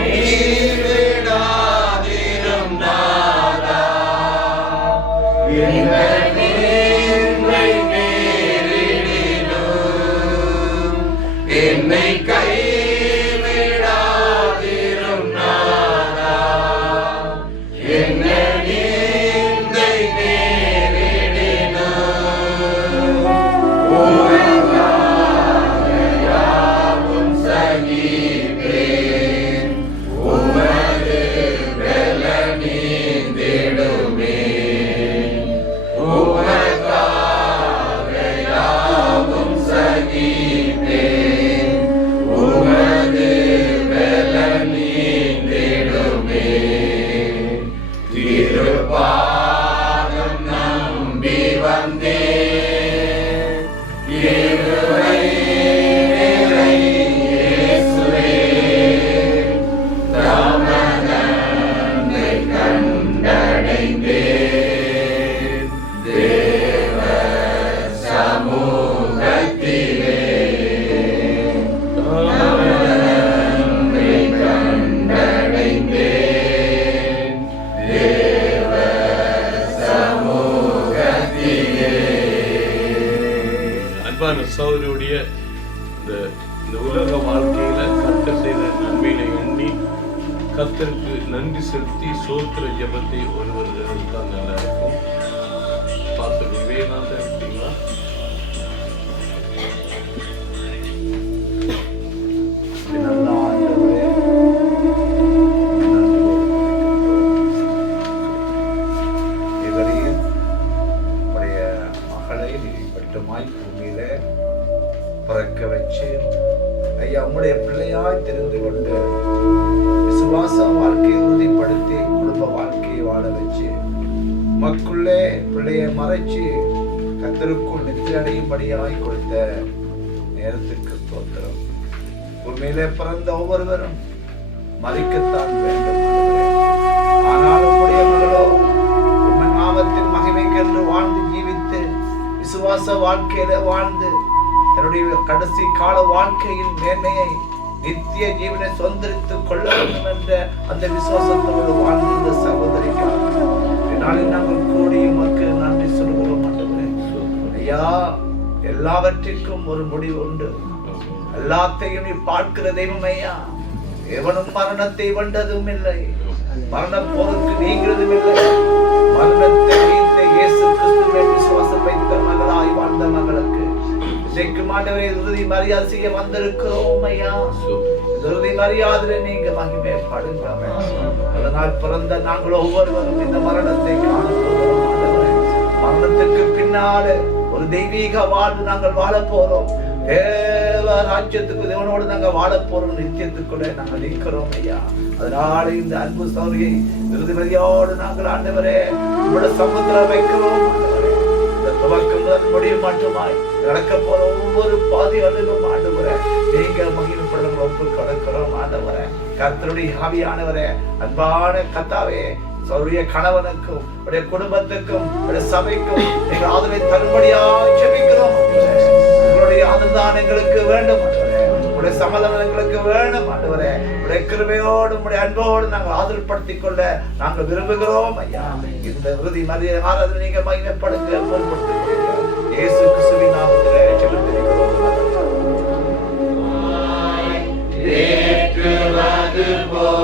கைவிடாதிரும் நாதா, என்னை கைவிடாதிரும் நாதா, என்ன நிந்தை நேரிடினும் யாவும் சகிப்பேன், உமது பலனீந்திடுமே. உமக்காக யாவும் சகிப்பேன், உமது பலனீந்திடுமே. திருப்பாதம் நம்பி வந்தேன், கிருபை நிறை இயேசுவே, தாமதத்தை கண்டடைந்தேன் தேவ சமூகத்திலே. தாமதத்தை கண்டடைந்தேன் தேவ சமூகத்திலே. அன்பான சகோதரியுடைய இந்த உலக வாழ்க்கையில கர்த்தர் செய்த நன்மையை எண்ணி கர்த்தருக்கு நன்றி செலுத்தி சோத்திர ஜெபத்தை ஒருவர் இருந்தால் நல்லா இருக்கும். பார்த்து விவேகானந்தர் இருக்கீங்களா? பூமியில பிறக்க வச்சு ஐயா உங்களுடைய பிள்ளையாய் தெரிந்து கொண்டு விசுவாச வாழ்க்கையை உறுதிப்படுத்தி குடும்ப வாழ்க்கையை வாழ வச்சு மக்களுள்ளே பிள்ளையை மறைச்சு கர்த்தருக்குள் நித்திரை அடையும்படியாய் கொடுத்த நேரத்துக்கு ஸ்தோத்திரம். பூமியிலே பிறந்த ஒவ்வொருவரும் மறிக்கத்தான் வேண்டும், ஆனால் உங்களுடைய மகளோ உண்மை நாமத்தின் மகிமைக்கென்று வாழ்ந்து ஜீவித்து விசுவாச வாழ்க்கையில வாழ்ந்து தன்னுடைய கடைசி கால வாழ்க்கையின் மேன்மையை நித்திய ஜீவனை சொந்தரித்துக் கொள்ள வேண்டும் என்ற அந்த விசுவாசத்தோடு வாழ்ந்து இந்த சகோதரிக்காக நாங்கள் கூடி மக்கள் நன்றி சொல்கிறோம். ஐயா, எல்லாவற்றிற்கும் ஒரு முடிவு உண்டு. எல்லாத்தையும் நீ பார்க்கிற தெய்வம் ஐயா. எவனும் மரணத்தை வென்றதும் இல்லை, மரண போருக்கு நீங்கிறதும் இல்லை. மரணத்தை நீத்த இயேசு கிறிஸ்துவை விசுவாசம் வைத்த மகளாய் வாழ்ந்த மகளுக்கு இன்றைக்கு மாண்டவரை இறுதி மரியாதை செய்ய வந்திருக்கிறோம் ஐயா. இறுதி மரியாதை நீங்க மகிமை பாடுங்க. அதனால் பிறந்த நாங்கள் ஒவ்வொருவரும் இந்த மரணத்தை காண போகிறோம். மரணத்துக்கு பின்னால ஒரு தெய்வீக வாழ்வு நாங்கள் வாழ போறோம். தேவ ராஜ்யத்துக்கு தேவனோடு நாங்கள் வாழ போறோம். நித்தியத்துக்குள்ள நாங்கள் நிற்கிறோம் ஐயா. அதனால இந்த அன்பு சௌரியை இறுதிமதியோடு நாங்கள் ஆண்டவரே உங்களோட சமுத்திர வைக்கிறோம். இந்த துவக்கம் முதல் முடிவு மட்டுமாய் நடக்க போற ஒவ்வொரு பாதைகளிலும் ஆண்டவரே நீங்க மகிழ்ப்படுகிற ஒப்பு கடக்கிறோம். ஆண்டவரே கர்த்தருடைய ஆவியானவரே, அன்பான கர்த்தாவே, அவருடைய கணவனுக்கும் அவருடைய குடும்பத்துக்கும் அவருடைய சபைக்கும் எங்கள் ஆதரவை தரும்படியாக ஜெபிக்கிறோம். உங்களுடைய ஆதரவு எங்களுக்கு வேண்டும், உங்களுடைய சமாதானம் எங்களுக்கு வேண்டும். ஆண்டவரே உங்களுடைய கிருபையோடு உங்களுடைய அன்போடு நாங்கள் ஆதரவுப்படுத்திக் கொள்ள நாங்கள் விரும்புகிறோம் ஐயா. இந்த இறுதி மரியாதை ஆராதனை நீங்க மகிமைப்படுத்த பொருட்படுத்துகிறீர்கள். இயேசு கிறிஸ்துவின் நாமத்திலே ஜெபிக்கிறோம். தேற்றுவது போல்